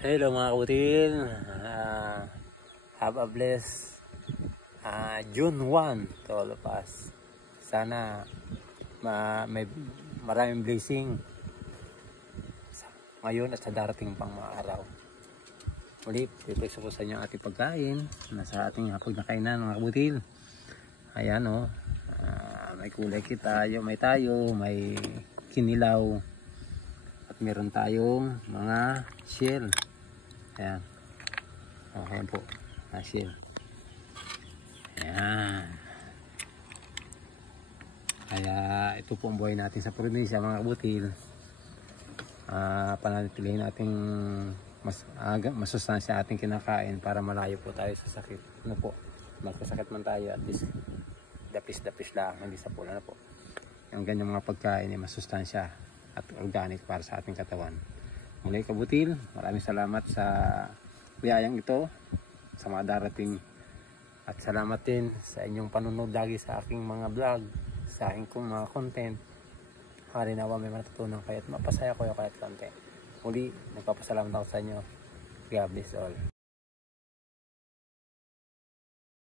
Hello mga kabutil, have a blessed June 1 to all of us. Sana may maraming blessing ngayon at sa darating pang mga araw. Muli, pipikso ko sa inyo ang ating pagkain. Nasa ating hapag na kainan mga kabutil. Ayan o, may kulay tayo, may kinilaw. At meron tayong mga shell. Ayan. Okay po. Shell. Ayan. Kaya ito po ang buhay natin sa probinsya mga kabutil. Panatilihin nating masustansya ating kinakain para malayo po tayo sa sakit. Ano po? Magkasakit man tayo at least dapis-dapis lang. Hindi sa pula na po. Yung ganyang mga pagkain ay masustansya at organic para sa ating katawan. Muli kabutil, maraming salamat sa biyayang ito sa mga darating at salamat din sa inyong panunod lagi sa aking mga vlog, sa aking mga content. Harinawa may matutunan kayo at mapasaya ko kahit konti. Muli, nagpapasalamat ako sa inyo. God bless all.